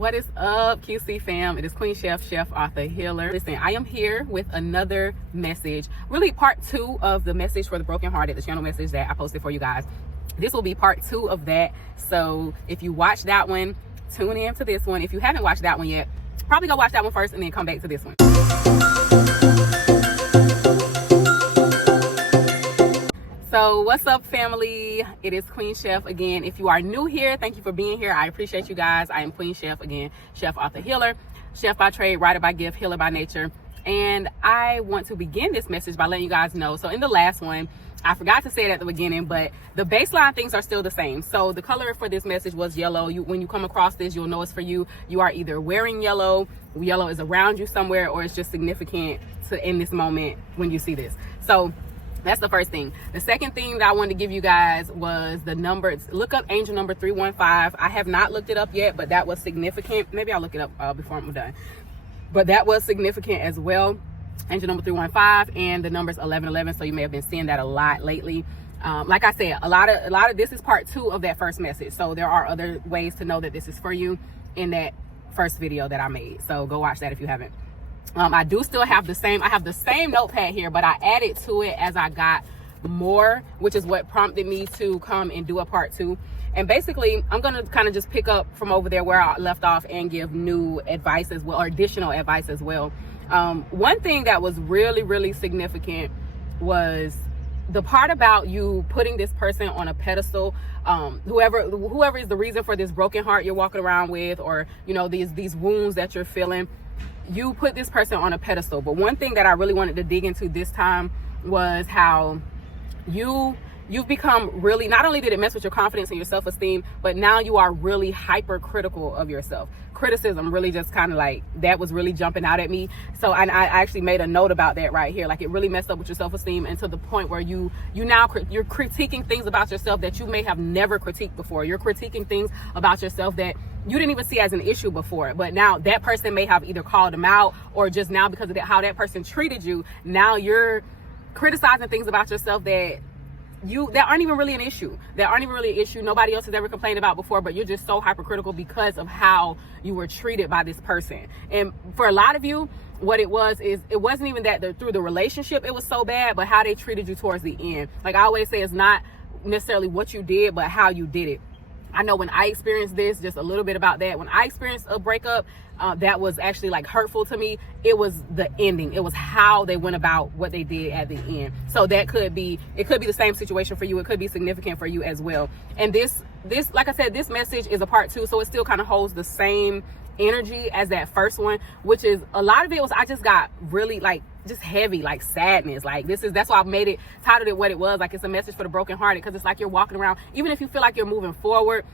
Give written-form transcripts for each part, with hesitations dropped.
What is up, QC fam? It is Queen Chef, Chef Author Healer. Listen, I am here with another message, really part 2 of the message for the brokenhearted, the channel message that I posted for you guys. This will be part 2 of that. So if you watched that one, tune in to this one. If you haven't watched that one yet, probably go watch that one first and then come back to this one. So what's up, family? It is Queen Chef again. If you are new here, thank you for being here. I appreciate you guys. I am Queen Chef again, Chef Author Healer, chef by trade, writer by gift, healer by nature. And I want to begin this message by letting you guys know. So in the last one, I forgot to say it at the beginning, but the baseline things are still the same. So the color for this message was yellow. When you come across this, you'll know it's for you. You are either wearing yellow is around you somewhere, or it's just significant to in this moment when you see this. So that's the first thing. The second thing that I wanted to give you guys was the numbers. Look up angel number 315. I have not looked it up yet, but that was significant. Maybe I'll look it up before I'm done. But that was significant as well. Angel number 315 and the numbers 1111. So you may have been seeing that a lot lately. Like I said, a lot of this is part 2 of that first message. So there are other ways to know that this is for you in that first video that I made. So go watch that if you haven't. I do still have the same notepad here, but I added to it as I got more, which is what prompted me to come and do a part 2. And basically, I'm going to kind of just pick up from over there where I left off and give new advice as well, or additional advice as well. One thing that was really, really significant was the part about you putting this person on a pedestal. Whoever is the reason for this broken heart you're walking around with, or, you know, these wounds that you're feeling. You put this person on a pedestal. But one thing that I really wanted to dig into this time was how you've become really, not only did it mess with your confidence and your self-esteem, but now you are really hypercritical of yourself. Criticism really just kind of like, that was really jumping out at me. So I actually made a note about that right here. Like, it really messed up with your self-esteem, and to the point where you're critiquing things about yourself that you may have never critiqued before. You're critiquing things about yourself that you didn't even see as an issue before, but now that person may have either called them out, or just now because of how that person treated you, now you're criticizing things about yourself that aren't even really an issue. Nobody else has ever complained about before, but you're just so hypercritical because of how you were treated by this person. And for a lot of you, what it was is, it wasn't even that through the relationship it was so bad, but how they treated you towards the end. Like I always say, it's not necessarily what you did, but how you did it. I know when I experienced this, just a little bit about that. When I experienced a breakup that was actually like hurtful to me, it was the ending. It was how they went about what they did at the end. So it could be the same situation for you. It could be significant for you as well. And this, like I said, this message is a part 2, so it still kind of holds the same energy as that first one, which is, a lot of it was, I just got really like just heavy, like sadness. Like that's why I titled it what it was. Like, it's a message for the brokenhearted, because it's like you're walking around, even if you feel like you're moving forward,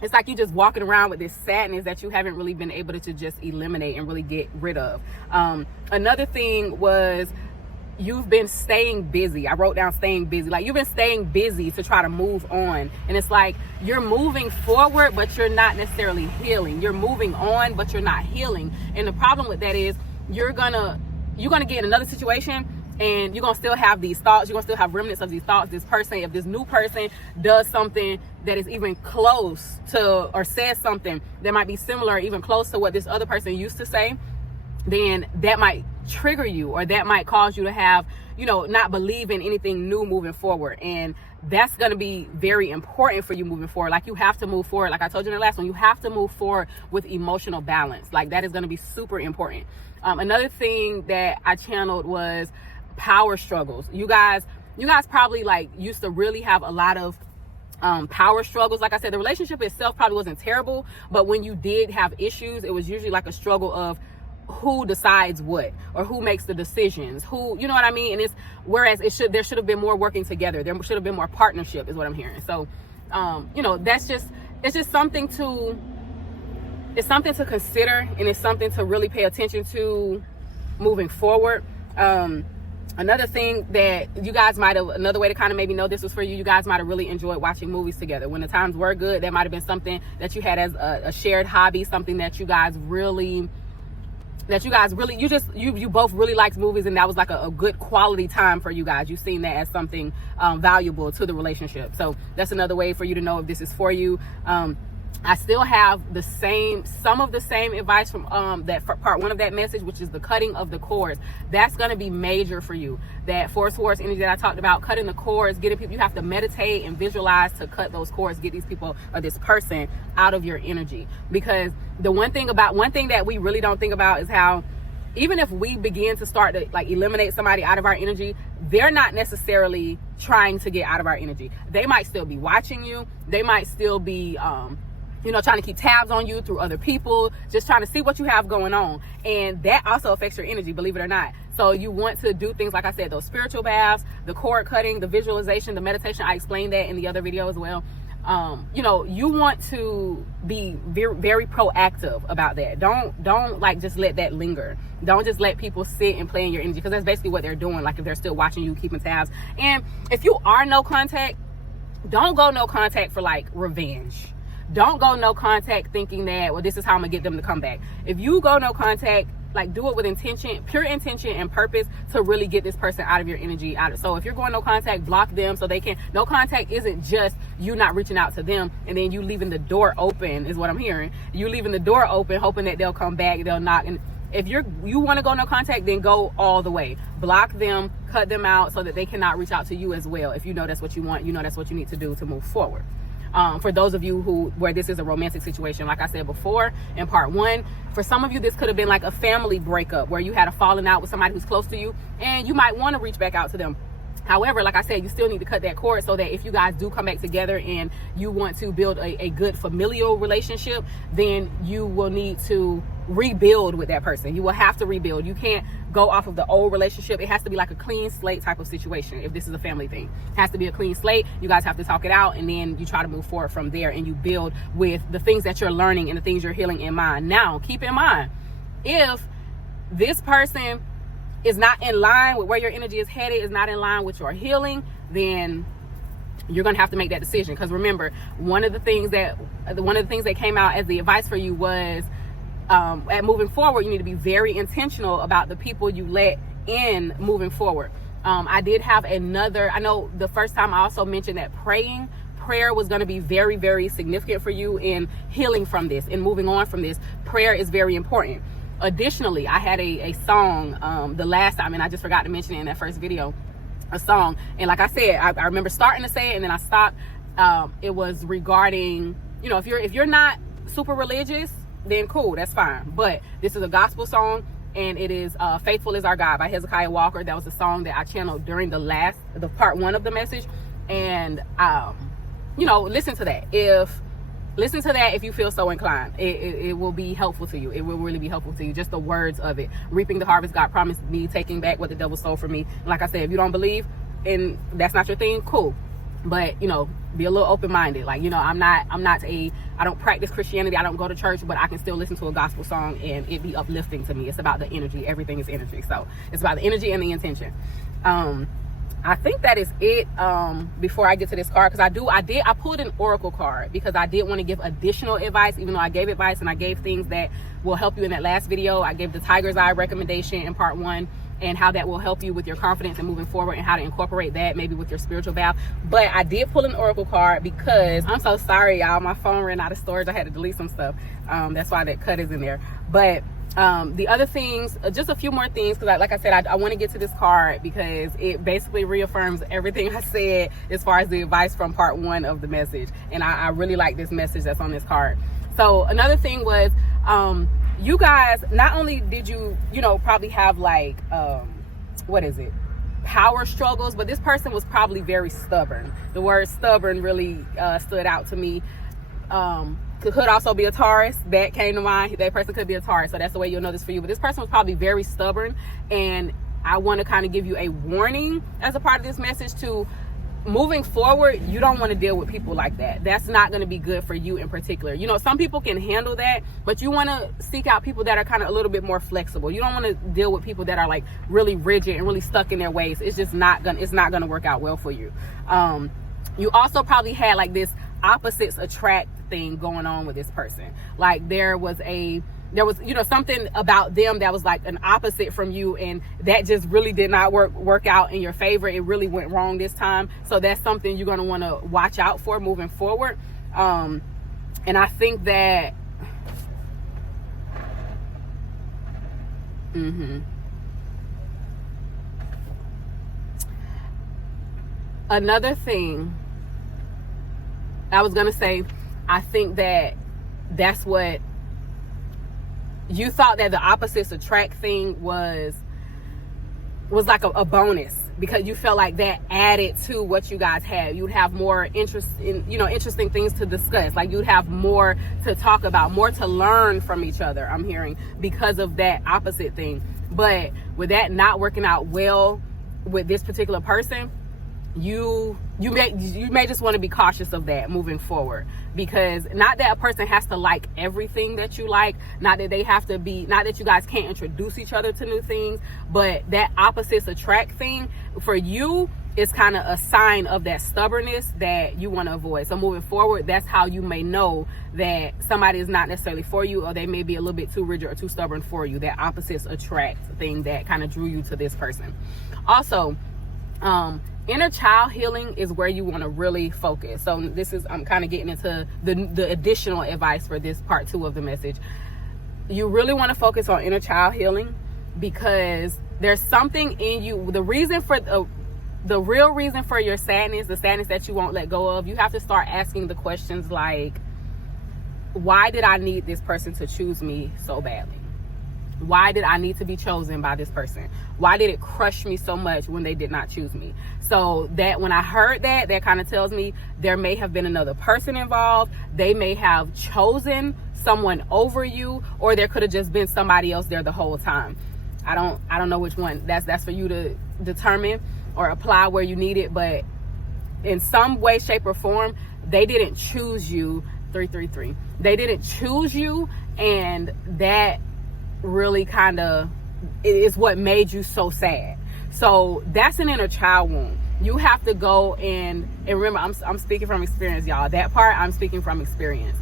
it's like you're just walking around with this sadness that you haven't really been able to just eliminate and really get rid of. Another thing was, you've been staying busy. I wrote down staying busy. Like, you've been staying busy to try to move on. And it's like you're moving forward, but you're not necessarily healing. You're moving on, but you're not healing. And the problem with that is, you're gonna get in another situation, and you're gonna still have these thoughts. You're gonna still have remnants of these thoughts. If this new person does something that is even close to, or says something that might be similar or even close to what this other person used to say, then that might trigger you, or that might cause you to have, not believe in anything new moving forward. And that's going to be very important for you moving forward. Like, you have to move forward. Like I told you in the last one, you have to move forward with emotional balance. Like, that is going to be super important. Another thing that I channeled was power struggles. You guys probably like used to really have a lot of power struggles. Like I said, the relationship itself probably wasn't terrible, but when you did have issues, it was usually like a struggle of who decides what, or who makes the decisions, who, you know what I mean? And there should have been more working together. There should have been more partnership, is what I'm hearing. So, it's just something to consider, and it's something to really pay attention to moving forward. Another thing that you guys another way to kind of maybe know this was for you, you guys might have really enjoyed watching movies together. When the times were good, that might have been something that you had as a shared hobby, something that you both really liked movies, and that was like a good quality time for you guys. You've seen that as something valuable to the relationship. So that's another way for you to know if this is for you. I still have some of the same advice from part 1 of that message, which is the cutting of the cords. That's going to be major for you. That 4 swords energy that I talked about, cutting the cords, getting people, you have to meditate and visualize to cut those cords, get these people or this person out of your energy. Because the one thing that we really don't think about is how, even if we begin to start to like eliminate somebody out of our energy, they're not necessarily trying to get out of our energy. They might still be watching you. They might still be, trying to keep tabs on you through other people, just trying to see what you have going on. And that also affects your energy, believe it or not. So you want to do things, like I said, those spiritual baths, the cord cutting, the visualization, the meditation. I explained that in the other video as well. You want to be very, very proactive about that. Don't like just let that linger. Don't just let people sit and play in your energy, because that's basically what they're doing. Like if they're still watching you, keeping tabs. And if you are no contact, don't go no contact for like revenge. Don't go no contact thinking that, well, this is how I'm gonna get them to come back. If you go no contact, like do it with intention, pure intention and purpose to really get this person out of your energy. So if you're going no contact, block them so they can. No contact isn't just you not reaching out to them and then you leaving the door open, is what I'm hearing. You leaving the door open, hoping that they'll come back, they'll knock. And if you want to go no contact, then go all the way. Block them, cut them out so that they cannot reach out to you as well. If you know that's what you want, that's what you need to do to move forward. For those of you where this is a romantic situation, like I said before in part 1, for some of you, this could have been like a family breakup where you had a falling out with somebody who's close to you and you might want to reach back out to them. However, like I said, you still need to cut that cord so that if you guys do come back together and you want to build a good familial relationship, then you will need to rebuild with that person. You will have to rebuild. You can't go off of the old relationship. It has to be like a clean slate type of situation. If this is a family thing, it has to be a clean slate. You guys have to talk it out, and then you try to move forward from there, and you build with the things that you're learning and the things you're healing in mind. Now, keep in mind, if this person is not in line with where your energy is headed, is not in line with your healing, then you're going to have to make that decision. Because remember, one of the things that came out as the advice for you was, at moving forward, you need to be very intentional about the people you let in moving forward. I did have I know the first time I also mentioned that prayer was going to be very, very significant for you in healing from this and moving on from this. Prayer is very important. Additionally, I had a song the last time, and I just forgot to mention it in that first video, a song. And like I said, I remember starting to say it and then I stopped. It was regarding, if you're not super religious, then cool, that's fine. But this is a gospel song, and it is Faithful Is Our God by Hezekiah Walker. That was a song that I channeled during the part 1 of the message. And, listen to that. Listen to that if you feel so inclined. It will be helpful to you. It will really be helpful to you. Just the words of it. Reaping the harvest God promised me, taking back what the devil stole from me. Like I said, if you don't believe and that's not your thing, cool. But, be a little open-minded. Like, I don't practice Christianity. I don't go to church, but I can still listen to a gospel song and it be uplifting to me. It's about the energy. Everything is energy. So it's about the energy and the intention. I think that is it. Before I get to this card, because I pulled an oracle card because I did want to give additional advice, even though I gave advice and I gave things that will help you in that last video. I gave the tiger's eye recommendation in part 1 and how that will help you with your confidence and moving forward and how to incorporate that maybe with your spiritual bath. But I did pull an oracle card because I'm so sorry, y'all. My phone ran out of storage. I had to delete some stuff. That's why that cut is in there. But the other things, just a few more things, because like I said, I want to get to this card because it basically reaffirms everything I said as far as the advice from part 1 of the message. And I really like this message that's on this card. So another thing was, you guys, not only did you probably have like, power struggles, but this person was probably very stubborn. The word stubborn really stood out to me. Could also be a Taurus. That came to mind. That person could be a Taurus, so that's the way you'll know this for you. But this person was probably very stubborn, and I want to kind of give you a warning as a part of this message to moving forward. You don't want to deal with people like that. That's not going to be good for you in particular. Some people can handle that, but you want to seek out people that are kind of a little bit more flexible. You don't want to deal with people that are like really rigid and really stuck in their ways. It's just not gonna work out well for you. You also probably had like this opposites attract thing going on with this person. Like there was something about them that was like an opposite from you, and that just really did not work out in your favor. It really went wrong this time. So that's something you're going to want to watch out for moving forward. And I think that another thing I was gonna say, I think that that's what you thought, that the opposites attract thing was like a bonus, because you felt like that added to what you guys had. You'd have more interest in, interesting things to discuss. Like you'd have more to talk about, more to learn from each other, I'm hearing, because of that opposite thing. But with that not working out well with this particular person, you may just want to be cautious of that moving forward, because not that a person has to like everything that you like, not that you guys can't introduce each other to new things, but that opposites attract thing for you is kind of a sign of that stubbornness that you want to avoid. So moving forward, that's how you may know that somebody is not necessarily for you, or they may be a little bit too rigid or too stubborn for you. That opposites attract thing that kind of drew you to this person. Also, inner child healing is where you want to really focus. So I'm kind of getting into the additional advice for this part 2 of the message. You really want to focus on inner child healing, because there's something in you. The real reason for your sadness, the sadness that you won't let go of, you have to start asking the questions like, why did I need this person to choose me so badly? Why did I need to be chosen by this person? Why did it crush me so much when they did not choose me? So that when I heard that kind of tells me there may have been another person involved. They may have chosen someone over you, or there could have just been somebody else there the whole time. I don't know which one. That's for you to determine or apply where you need it. But in some way, shape, or form, they didn't choose you. 333. They didn't choose you, and that really kind of is what made you so sad. So that's an inner child wound. You have to go and remember, I'm speaking from experience, y'all. That part, I'm speaking from experience.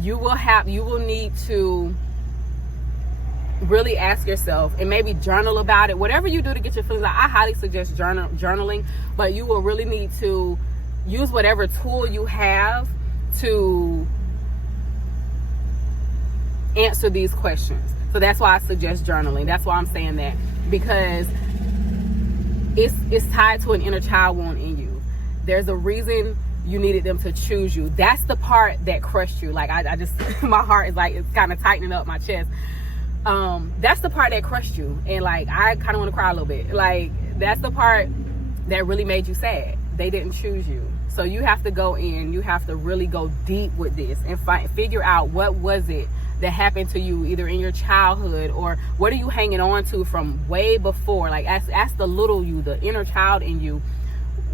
You will need to really ask yourself, and maybe journal about it. Whatever you do to get your feelings out, I highly suggest journaling, but you will really need to use whatever tool you have to answer these questions. So that's why I suggest journaling. That's why I'm saying that, because it's tied to an inner child wound in you. There's a reason you needed them to choose you. That's the part that crushed you. Like I just my heart is like, it's kind of tightening up my chest. That's the part that crushed you, and like I kind of want to cry a little bit. Like that's the part that really made you sad. They didn't choose you. So you have to go in. You have to really go deep with this and figure out what was it that happened to you, either in your childhood, or what are you hanging on to from way before. Like ask the little you, the inner child in you,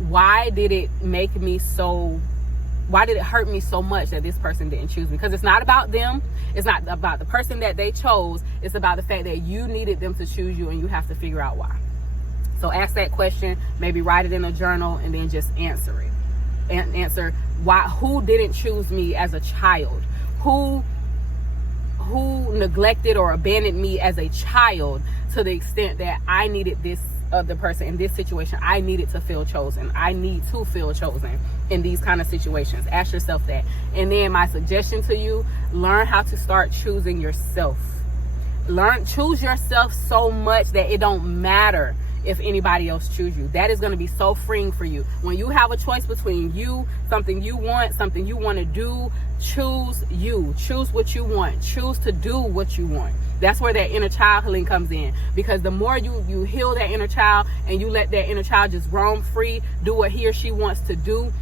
why did it hurt me so much that this person didn't choose me? Because it's not about them. It's not about the person that they chose. It's about the fact that you needed them to choose you, and you have to figure out why. So ask that question, maybe write it in a journal, and then just answer it. And answer why, who didn't choose me as a child? Who neglected or abandoned me as a child to the extent that I needed this other person in this situation? I needed to feel chosen. I need to feel chosen in these kind of situations. Ask yourself that. And then my suggestion to you, learn how to start choosing yourself. Choose yourself so much that it don't matter if anybody else choose you. That is going to be so freeing for you. When you have a choice between you, something you want to do, choose you. Choose what you want. Choose to do what you want. That's where that inner child healing comes in. Because the more you heal that inner child, and you let that inner child just roam free, do what he or she wants to do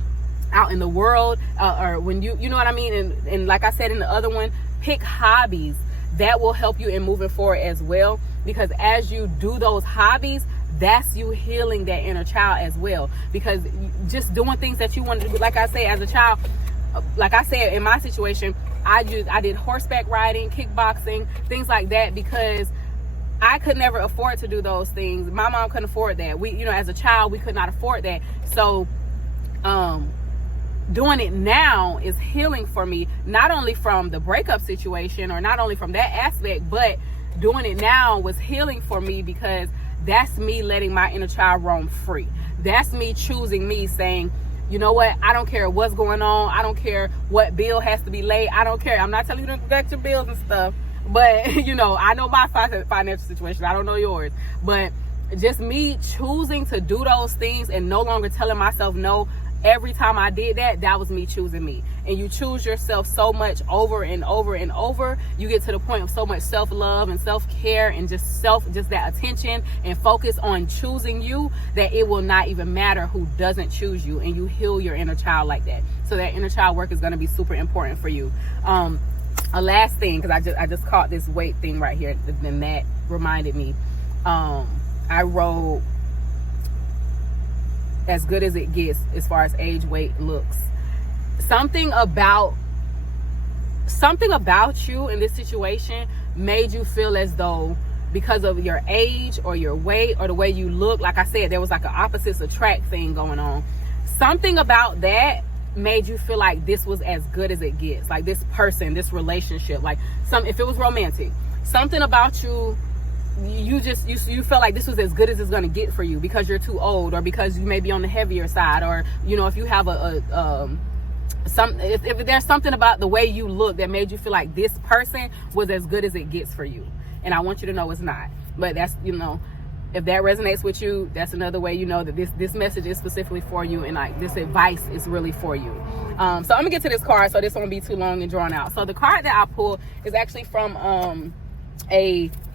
out in the world, or when you know what I mean? And like I said in the other one, pick hobbies that will help you in moving forward as well. Because as you do those hobbies, that's you healing that inner child as well. Because just doing things that you wanted to do, like I say, as a child, like I said in my situation, I did horseback riding, kickboxing, things like that, because I could never afford to do those things. My mom couldn't afford that. We, as a child, we could not afford that. So doing it now is healing for me, not only from the breakup situation, or not only from that aspect, but doing it now was healing for me, because that's me letting my inner child roam free. That's me choosing me, saying, you know what, I don't care what's going on, I don't care what bill has to be laid, I don't care. I'm not telling you to neglect your bills and stuff, but you know, I know my financial situation, I don't know yours, but just me choosing to do those things and no longer telling myself no every time I did that, that was me choosing me. And you choose yourself so much over and over and over, you get to the point of so much self-love and self-care and just that attention and focus on choosing you, that it will not even matter who doesn't choose you, and you heal your inner child like that. So that inner child work is going to be super important for you. A last thing, because I just caught this weight thing right here, and that reminded me. I wrote, as good as it gets as far as age, weight, looks. Something about you in this situation made you feel as though, because of your age or your weight or the way you look, like I said, there was like an opposites attract thing going on. Something about that made you feel like this was as good as it gets, like this person, this relationship, like if it was romantic, something about you felt like this was as good as it's going to get for you, because you're too old, or because you may be on the heavier side, or you know, if you have if there's something about the way you look that made you feel like this person was as good as it gets for you. And I want you to know it's not. But that's, you know, if that resonates with you, that's another way you know that this message is specifically for you, and like this advice is really for you. So I'm gonna get to this card, so this won't be too long and drawn out. So the card that I pulled is actually from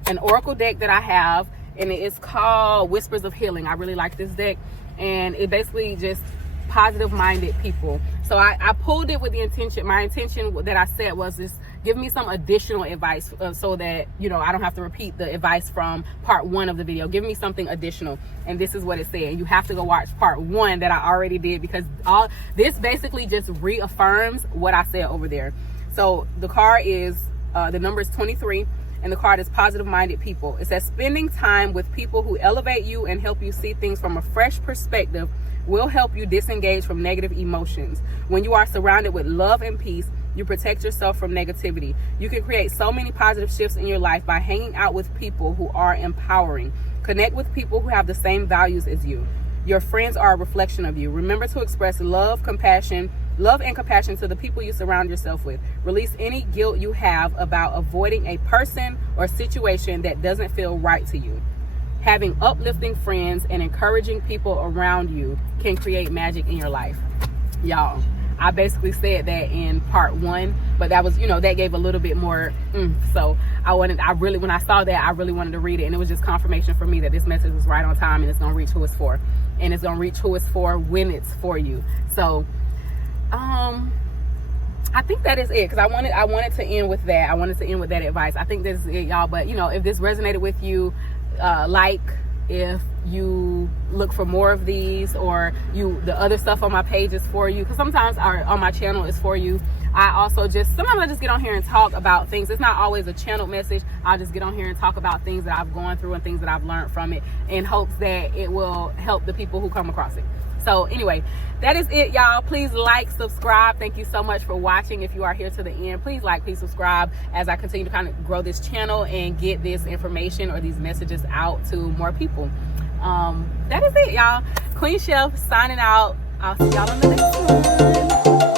an oracle deck that I have, and it is called Whispers of Healing. I really like this deck, and it basically just positive-minded people. So I pulled it with the intention, my intention that I said was just give me some additional advice, so that, you know, I don't have to repeat the advice from part 1 of the video. Give me something additional, and this is what it said. You have to go watch part 1 that I already did, because all this basically just reaffirms what I said over there. So the card is the number is 23. And the card is positive-minded people. It says spending time with people who elevate you and help you see things from a fresh perspective will help you disengage from negative emotions. When you are surrounded with love and peace, you protect yourself from negativity. You can create so many positive shifts in your life by hanging out with people who are empowering. Connect with people who have the same values as you. Your friends are a reflection of you. Remember to express love and compassion to the people you surround yourself with. Release any guilt you have about avoiding a person or situation that doesn't feel right to you. Having uplifting friends and encouraging people around you can create magic in your life. Y'all, I basically said that in part 1, but that was, you know, that gave a little bit more. So when I saw that, I really wanted to read it, and it was just confirmation for me that this message was right on time, and it's gonna reach who it's for, and it's gonna reach who it's for when it's for you. So I think that is it, because I wanted to end with that. I wanted to end with that advice. I think this is it, y'all. But you know, if this resonated with you, if you look for more of these, or the other stuff on my page is for you, because sometimes on my channel is for you. Sometimes I just get on here and talk about things. It's not always a channeled message. I'll just get on here and talk about things that I've gone through and things that I've learned from it, in hopes that it will help the people who come across it. So anyway, that is it, y'all. Please like, subscribe. Thank you so much for watching. If you are here to the end, please like, please subscribe, as I continue to kind of grow this channel and get this information or these messages out to more people. That is it, y'all. Queen Chef signing out. I'll see y'all on the next one.